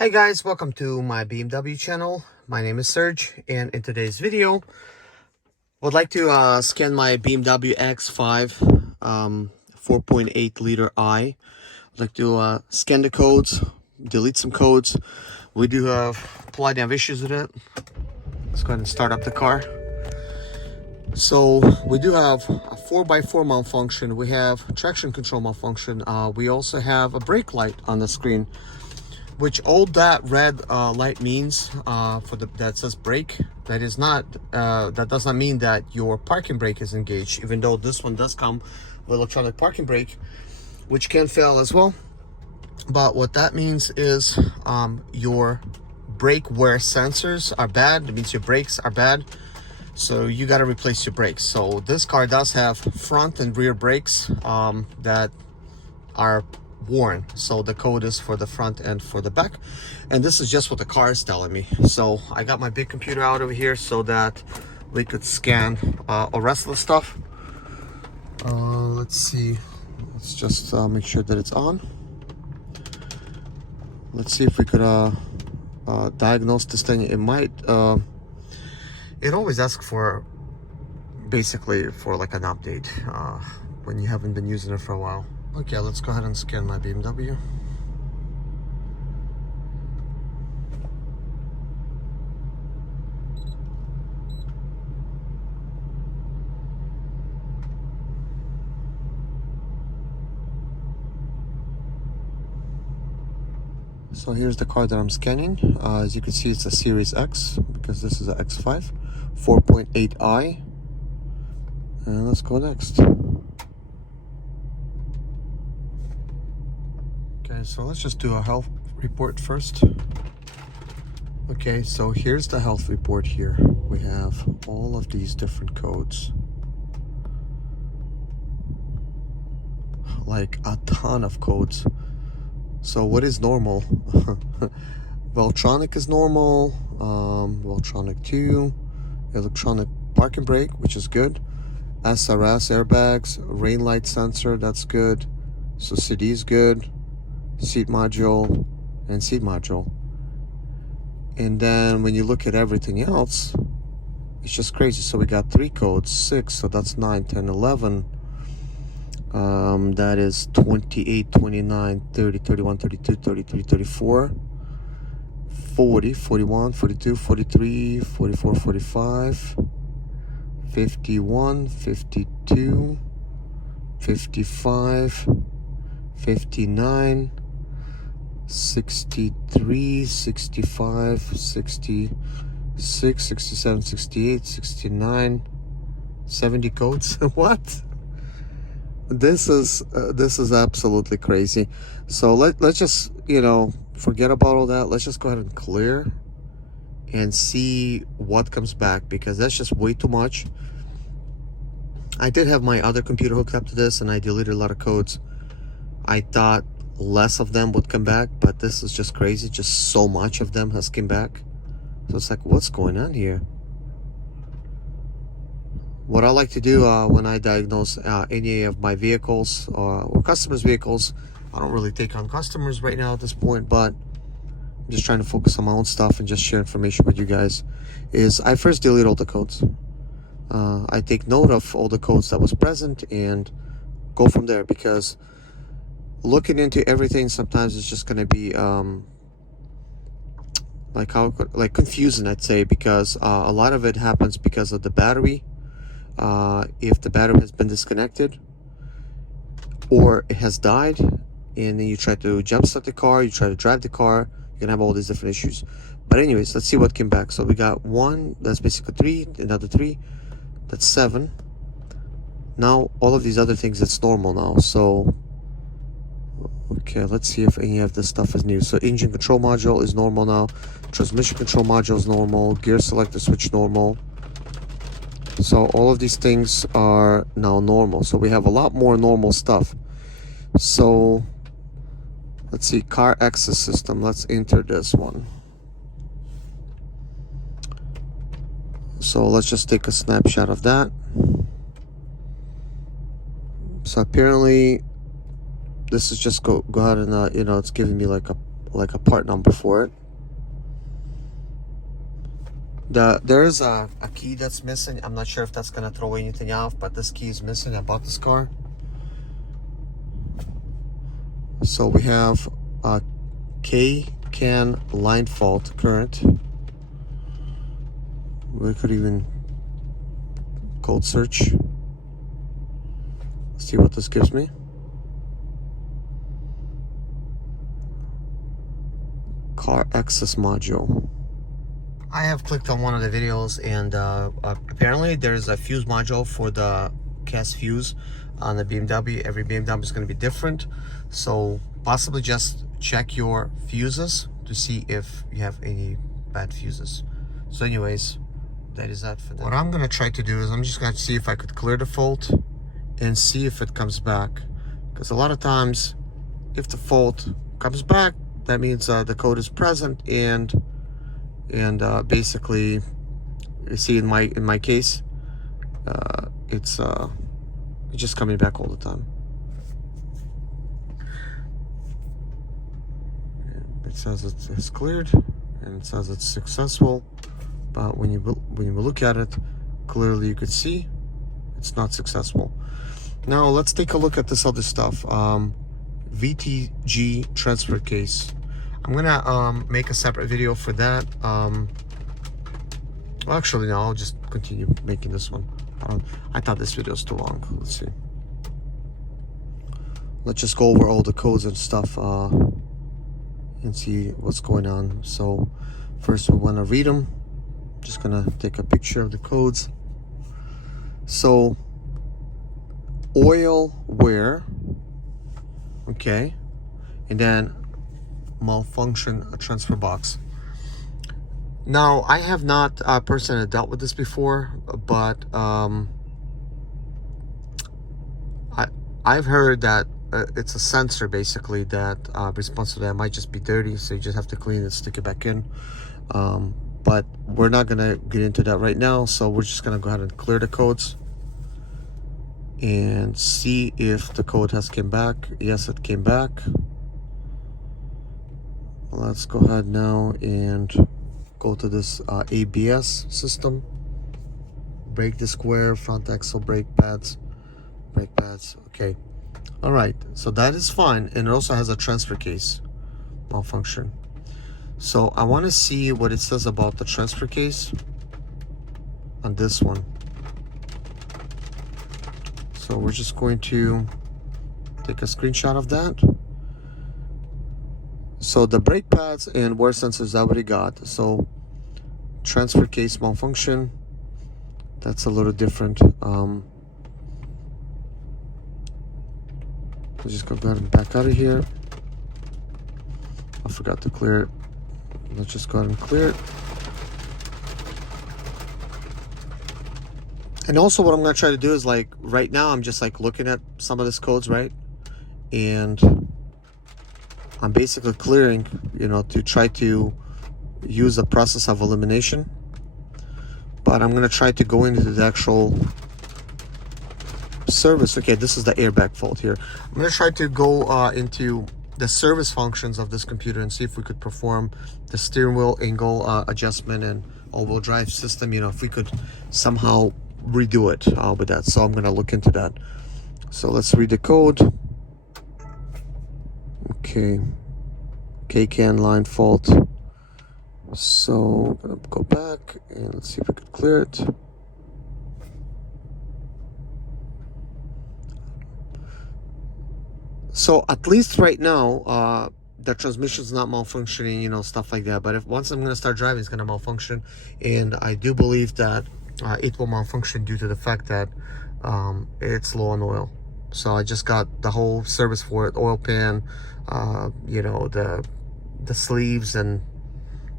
Hey guys, welcome to my BMW channel. My name is Serge, and in today's video, I would like to scan my BMW X5 4.8 liter I. I'd like to scan the codes, delete some codes. We do have plenty of issues with it. Let's go ahead and start up the car. So we do have a 4x4 malfunction. We have traction control malfunction. We also have a brake light on the screen, which all that red light means that says brake. That is not that does not mean that your parking brake is engaged, even though this one does come with electronic parking brake, which can fail as well. But what that means is your brake wear sensors are bad. It means your brakes are bad, so you got to replace your brakes. So this car does have front and rear brakes that are worn, so the code is for the front and for the back, and this is just what the car is telling me. So I got my big computer out over here so that we could scan the rest of the stuff. Let's see, let's just make sure that it's on. Let's see if we could diagnose this thing. It might it always asks for basically for like an update when you haven't been using it for a while. Okay, let's go ahead and scan my BMW. So here's the car that I'm scanning. As you can see, it's a Series X because this is a X5 4.8i. And let's go next. Okay, so let's just do a health report first. Okay, so here's the health report here. We have all of these different codes. Like a ton of codes. So what is normal? Valtronic is normal. Valtronic 2. Electronic parking brake, which is good. SRS airbags. Rain light sensor, that's good. So CD is good. Seat module and seat module. And then when you look at everything else, it's just crazy. So we got 3 codes, 6, so that's 9, 10, 11. That is 28, 29, 30, 31, 32, 33, 34, 40, 41, 42, 43, 44, 45, 51, 52, 55, 59, 63, 65, 66, 67, 68, 69, 70 codes. What? This is absolutely crazy. So let's just, forget about all that. Let's just go ahead and clear and see what comes back, because that's just way too much. I did have my other computer hooked up to this and I deleted a lot of codes. I thought less of them would come back, but this is just crazy. Just so much of them has come back. So it's like, what's going on here? What I like to do when I diagnose any of my vehicles or customers' vehicles, I don't really take on customers right now at this point, but I'm just trying to focus on my own stuff and just share information with you guys, is I first delete all the codes. I take note of all the codes that was present and go from there, because looking into everything sometimes it's just going to be like confusing, I'd say, because a lot of it happens because of the battery. If the battery has been disconnected or it has died, and then you try to jump start the car, you try to drive the car, you're gonna have all these different issues. But anyways, let's see what came back. So we got 1, that's basically 3, another 3, that's 7. Now all of these other things, it's normal now. So okay, let's see if any of this stuff is new. So engine control module is normal now, transmission control module is normal, gear selector switch normal. So all of these things are now normal. So we have a lot more normal stuff. So let's see, car access system. Let's enter this one. So let's just take a snapshot of that. So apparently this is just go ahead and it's giving me like like a part number for it. There is a key that's missing. I'm not sure if that's gonna throw anything off, but this key is missing. I bought this car. So we have a K-can line fault current. We could even code search. See what this gives me. Car access module. I have clicked on one of the videos, and apparently there's a fuse module for the cast fuse on the BMW. Every BMW is going to be different, so possibly just check your fuses to see if you have any bad fuses. So anyways, that is that for that. What I'm going to try to do is I'm just going to see if I could clear the fault and see if it comes back, because a lot of times if the fault comes back, that means the code is present, and basically, you see in my case, it's just coming back all the time. It says it's cleared, and it says it's successful, but when you look at it, clearly you could see it's not successful. Now let's take a look at this other stuff. VTG transfer case. I'm gonna make a separate video for that. Well, actually no, I'll just continue making this one. I thought this video was too long. Let's see. Let's just go over all the codes and stuff and see what's going on. So first we want to read them. Just gonna take a picture of the codes. So oil wear, okay, and then malfunction transfer box. Now I have not personally dealt with this before, but I've heard that it's a sensor basically that responds to that. It might just be dirty, so you just have to clean it, stick it back in. But we're not gonna get into that right now, so we're just gonna go ahead and clear the codes and see if the code has came back. Yes, it came back. Let's go ahead now and go to this ABS system. Brake the square, front axle brake pads. Okay. All right, so that is fine, and it also has a transfer case malfunction. So I want to see what it says about the transfer case on this one. So we're just going to take a screenshot of that. So the brake pads and wear sensors I already got. So transfer case malfunction, that's a little different. Let's just go ahead and back out of here. I forgot to clear it. Let's just go ahead and clear it. And also what I'm going to try to do is, like, right now I'm just like looking at some of these codes, right? And I'm basically clearing, you know, to try to use the process of elimination. But I'm going to try to go into the actual service. Okay, this is the airbag fault here. I'm going to try to go into the service functions of this computer and see if we could perform the steering wheel angle adjustment and all-wheel drive system, you know, if we could somehow redo it with that. So I'm going to look into that. So let's read the code. Okay, K-can line fault. So I'm going to go back and let's see if we can clear it. So at least right now, the transmission's not malfunctioning, you know, stuff like that. But if once I'm going to start driving, it's going to malfunction. And I do believe that it will malfunction due to the fact that it's low on oil. So I just got the whole service for it, oil pan, you know, the sleeves and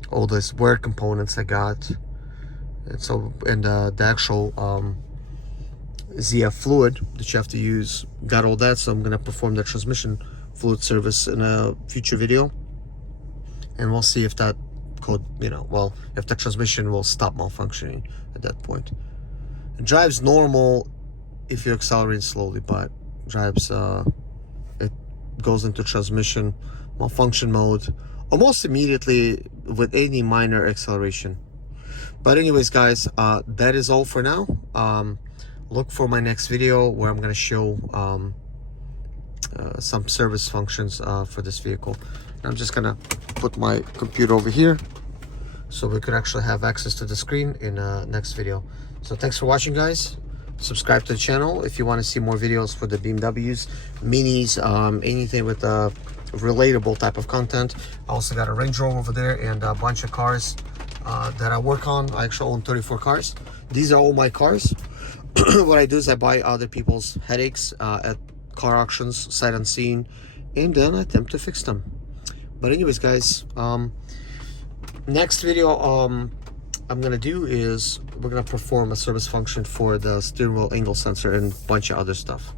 all this wear components I got. And so, and the actual ZF fluid that you have to use, got all that. So I'm going to perform the transmission fluid service in a future video, and we'll see if that code, you know, well, if the transmission will stop malfunctioning at that point. It drives normal if you accelerate slowly, but drives it goes into transmission malfunction mode almost immediately with any minor acceleration. But anyways, guys, that is all for now. Look for my next video where I'm going to show some service functions for this vehicle. I'm just going to put my computer over here so we could actually have access to the screen in next video. So thanks for watching, guys. Subscribe to the channel if you want to see more videos for the BMWs, Minis, anything with relatable type of content. I also got a Range Rover over there and a bunch of cars that I work on. I actually own 34 cars. These are all my cars. What I do is I buy other people's headaches at car auctions, sight unseen, and then I attempt to fix them. But anyways, guys, next video I'm gonna do is we're gonna perform a service function for the steering wheel angle sensor and a bunch of other stuff.